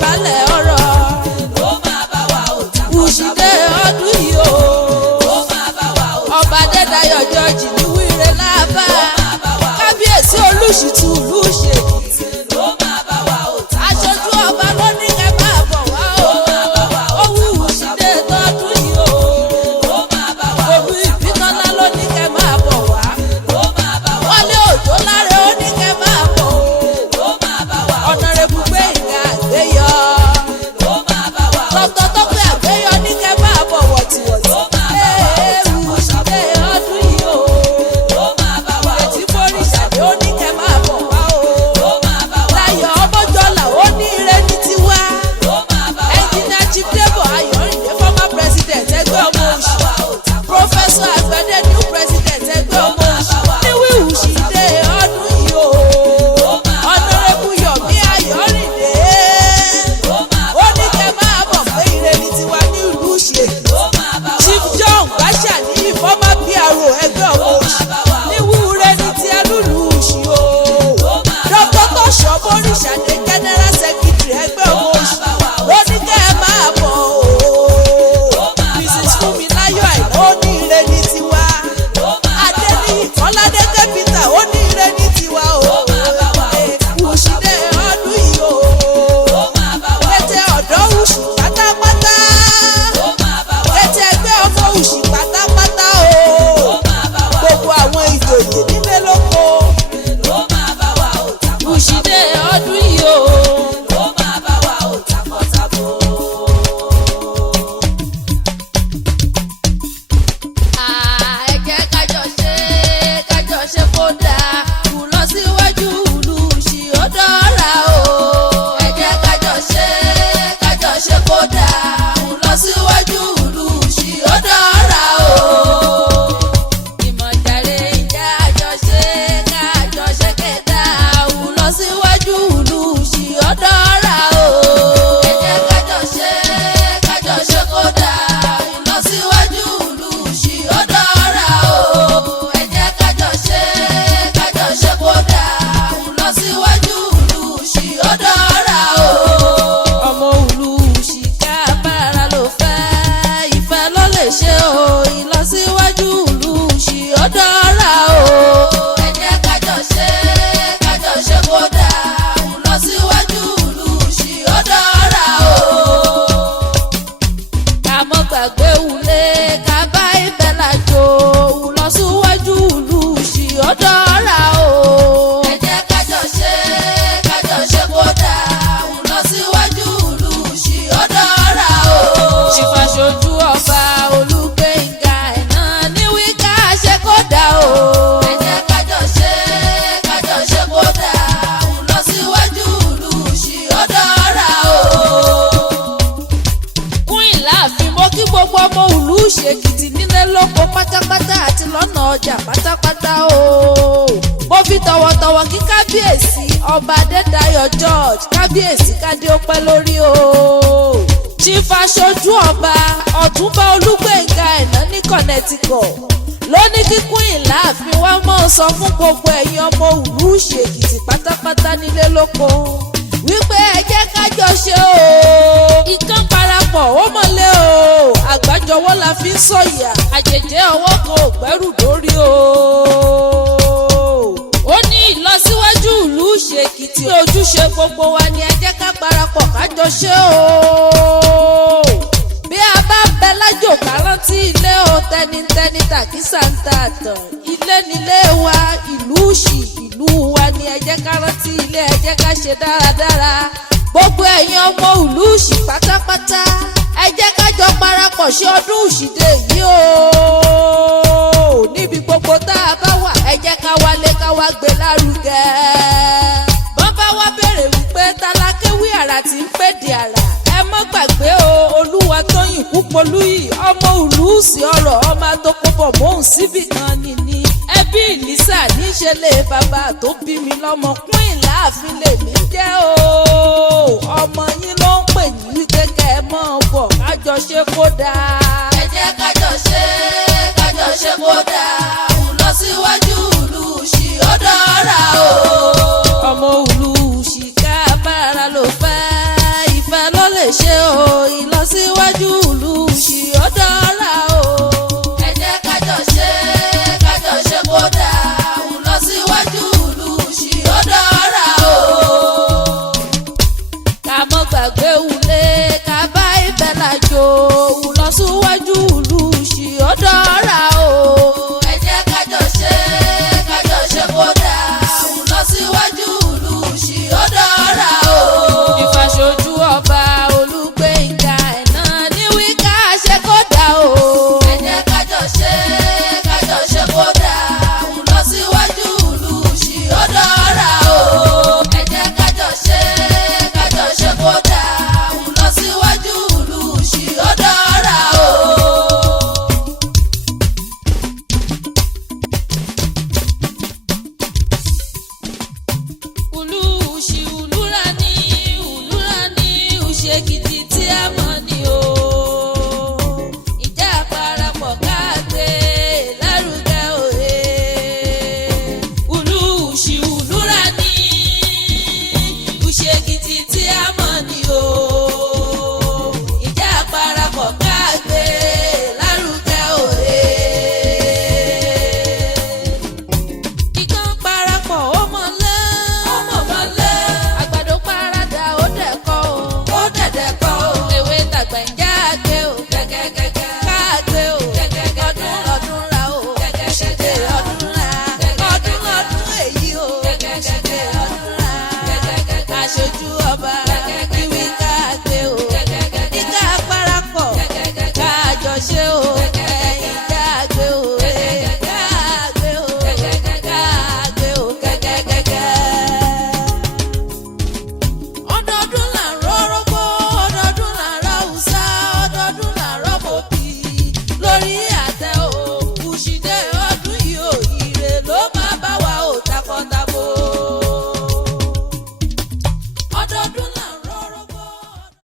balẹ̀ ọ̀rọ̀ ló máa bá wa ò ta. Wùṣídé ọdún yìí o ló máa bá wa ò ta. ọba Adédayọ̀ George ní wíire lábá kábíyèsí Olúṣìtú ìlú Ṣèkìtì ló máa bá wa ò ta. aṣojú ọba ló ní kẹ́ máa bọ̀ wá o ó wí Wùṣídé tọdún yìí o ló máa bá wa ò ta. olú ìbítọ́lá ló ní kẹ́ máa bọ̀ wá ló máa bá wa ò ta. Wọlé Òjó Láre ó ní kẹ́ máa bọ̀ o ló máa bá wa ò ta. Ọ̀nàrẹ́bù Gbénga Àgbéyọ ló máa bá wa ò ta. dr Tọ́pẹ́ Àgbéyọ ní kẹ́ máa bọ̀ wọ̀tìwọ̀tì ló máa bá wa ò ta. Wùṣídé ọdún yìí o ló máa bá wa ò ta. ètí Bóríṣàdé ó ní kẹ́ máa bọ̀ wá o ló máa bá wa ò ta. Láyọ̀ Ọmọjọ́lá ó ní ire ní tiwa ló máa bá wa ò ta. Engineer Chief Debo Ayọ̀rìndé former president ẹgbẹ́ ọmọ Òṣì Professor Àgbẹ̀dẹ new president ẹgbẹ́ ọmọ Òṣì níwí Wùṣídé ọdún yìí o Honorable Yomi Ayọ̀rìndé ó ní kẹ́ máa bọ̀ pé ire ní tiwa ní ìlú Ṣèkìtì Chief John Gbàṣàní former PRO ẹgbẹ́ ọmọ Òṣì níwúre ní ti ẹlúlu Òṣì o Dr. Tọ́ṣọ̀ Bóríṣàdé general secretary ẹgbẹ́ ọmọ Òṣì ló ní kẹ́ máa bọ̀ o Mrs. Fúnmiláyọ̀ Àìná ó ní ire ní tiwa Adéníyì Kọ́ládé Peter ó ní ire ní tiwa o Wùṣídé ọdún yìí o kété ọ̀dọ́ Òṣì pátápátá kété ẹgbẹ́ ọmọ Òṣì pátápátá o gbogbo àwọn ìjòyè nílé lóko Wùṣídé ọdún yìí o. Ẹ jẹ́ kájọ ṣe kó dáa kù lọ síwájú ìlú Òṣì ó dọ́ra o. Ẹ jẹ́ kájọ ṣe kó dáa kù lọ síwájú ìlú Òṣì ó dọ́ra o. Ìmọ̀jàre ìjà àjọṣe kájọṣe kẹta kù lọ síwájú ìlú Òṣì ó dọ́ra o. Ẹ jẹ́ kájọ ṣe kó dáa kù lọ síwájú ìlú Òṣì ó dọ́ra o. Ẹ jẹ́ kájọ ṣe kó dáa kù lọ síwájú ìlú Òṣì ó dọ́ra o. Ọmọ ìlú Òṣì ká bára ló fẹ́ ìfẹ́ ló lè ṣe o ìlọsíwájú ìlú Òṣì ó dọ́ra o. Ẹ jẹ́ kájọ ṣe kó dáa kù lọ síwájú ìlú Òṣì ó dọ́ra o. Ká mọ́ gbàgbé wulé ká bá ibẹ̀ lájò lọ síwájú ìlú Òṣì ó dọ́ra o. Ẹ jẹ́ kájọ ṣe kó dáa lọ síwájú ìlú Òṣì ó dọ́ra o. Ṣìfàṣojú ọba Olúgbénga Àìná ní wíkà ṣe kó dáa o. Ẹ jẹ́ kájọ ṣe kó dáa lọ síwájú ìlú Òṣì ó dọ́ra o. Queen Láàfin mo kí gbogbo ọmọ ìlú Ṣèkìtì nílé lóko pátápátá àti lọ́nà ọjà pátápátá o. Mo fi tọ̀wọ̀tọ̀wọ̀ kí kábíyèsí ọba Adédayọ̀ George kábíyèsí kádé ó pẹ́ lórí o. Chief aṣojú ọba Ọ̀túnba Olúgbénga Àìná ní Connecticut ló ní kí Queen Láàfin wá mọ́ sọ fún gbogbo ẹ̀yin ọmọ ìlú Ṣèkìtì pátápátá nílé lóko wípé ẹ jẹ́ kájọ ṣe o. Ìkan parapọ̀ ó mọ̀lẹ́ o àgbájọwọ́ la fi ń sọ̀yà àjèjì ọwọ́ kan ò gbẹ́rù dórí o. Ó ní ìlọsíwájú ìlú Ṣèkìtì ojúṣe gbogbo wa ni ẹ jẹ́ ká parapọ̀ kájọ ṣe o. Bí a bá ń bẹ lájò ká rántí ilé o tẹnitẹni tàkísà ń ta àtàn ilé nílé wa ìlú Òṣì ìlú wa ni ẹ jẹ́ ká rántí ilé ẹ jẹ́ ká ṣe dáradára. Gbogbo ẹ̀yin ọmọ ìlú Òṣì pátápátá ẹ jẹ́ ká jọ parapọ̀ ṣe ọdún Òṣìdé yìí o. Níbi gbogbo tá a bá wà ẹ jẹ́ ká wálé ká wá gbé lárugẹ. Bọ́n wá béèrè wípé tálákéwì àrà tí ń pèdè àrà ẹ mọ́ gbàgbé o Olúwatóyìn Kúpolúyì ọmọ ìlú Òsì ọ̀rọ̀ ọmọ àtòkòbọ̀ mòún síbì kan nìní. Ẹbí Ìlísà níṣẹ́ lè bàbá tó bí mi lọ́mọ Queen Láàfin lèmi jẹ́ o. Ọmọ yín ló ń pè ní wípé kẹ́ ẹ mọ́ bọ̀ kájọ ṣe kó dáa. Ẹ jẹ́ kájọ ṣe kó dáa lọ síwájú ìlú Òṣì ó dọ́ra o. Ọmọ ìlú Òṣì ká bára ló fẹ́ ìfẹ́ ló lè ṣe o ìlọsíwájú ìlú ṣì ó dára o. ẹ jẹ́ kájọ ṣe kó dáa ìlọsíwájú ìlú ṣì ó dára o. ká mọ́ gbàgbé wulé ká bá ibẹ̀ lájò ìlọsíwájú ìlú ṣì ó dára o. ẹ jẹ́ kájọ ṣe kó dáa ìlọsíwájú ìlú ṣì ó dára o. ìfàṣojú ọba Olúgbénga ẹ̀nà ní wíkà ṣe kó dá o. ẹ jẹ́ kájọ ṣe kó dáa ìlọsíwájú ìlú ṣì ó dára o. ẹ jẹ́ kájọ ṣe kó dáa ìlọsíwájú ìlú ṣì ó dára o. Olúṣì Olúrani Òṣèkìtì tí a mọ̀ ni o. Ìjà àparapọ̀ káàgbé lárugẹ òye. Olúṣì Olúrani Òṣèkìtì tí a mọ̀ ni o. Ìjà àparapọ̀ káàgbé lárugẹ òye. Ikán parapọ̀ ó mọ̀lẹ́. Àgbàdo paradà ó dẹ̀kọ́ o. ó dẹ̀dẹ̀ kọ́ o. Ewé tàgbà ń jáde o. gẹ́gẹ́gẹ́gẹ́. Káàgbé o. Gẹ́gẹ́gẹ́gẹ́. Ọdún ra o. Gẹ́gẹ́gẹ́gẹ́. Ṣèdè ọdún ra. Gẹ́gẹ́gẹ́gẹ́. Ọdún èyí o. Gẹ́gẹ́gẹ́gẹ́. Ṣèdè ọdún ra. Gẹ́gẹ́gẹ́gẹ́. Aṣojú ọba. Gẹ́gẹ́gẹ́gẹ́. Ìwé káàgbé o. Gẹ́gẹ́gẹ́gẹ́. Nígbà parapọ̀. Gẹ́gẹ́gẹ́gẹ́. Káàjọṣe o. Ẹ̀yin káàgbé o. Káàgbé o. Káàgbé o. Gẹ́gẹ́gẹ́gẹ́. Ọdọọdún là ń rọ́rọ́gbó, ọdọọdún là ń ra Hausa, ọdọọdún là ń rọ́mọ̀bí lórí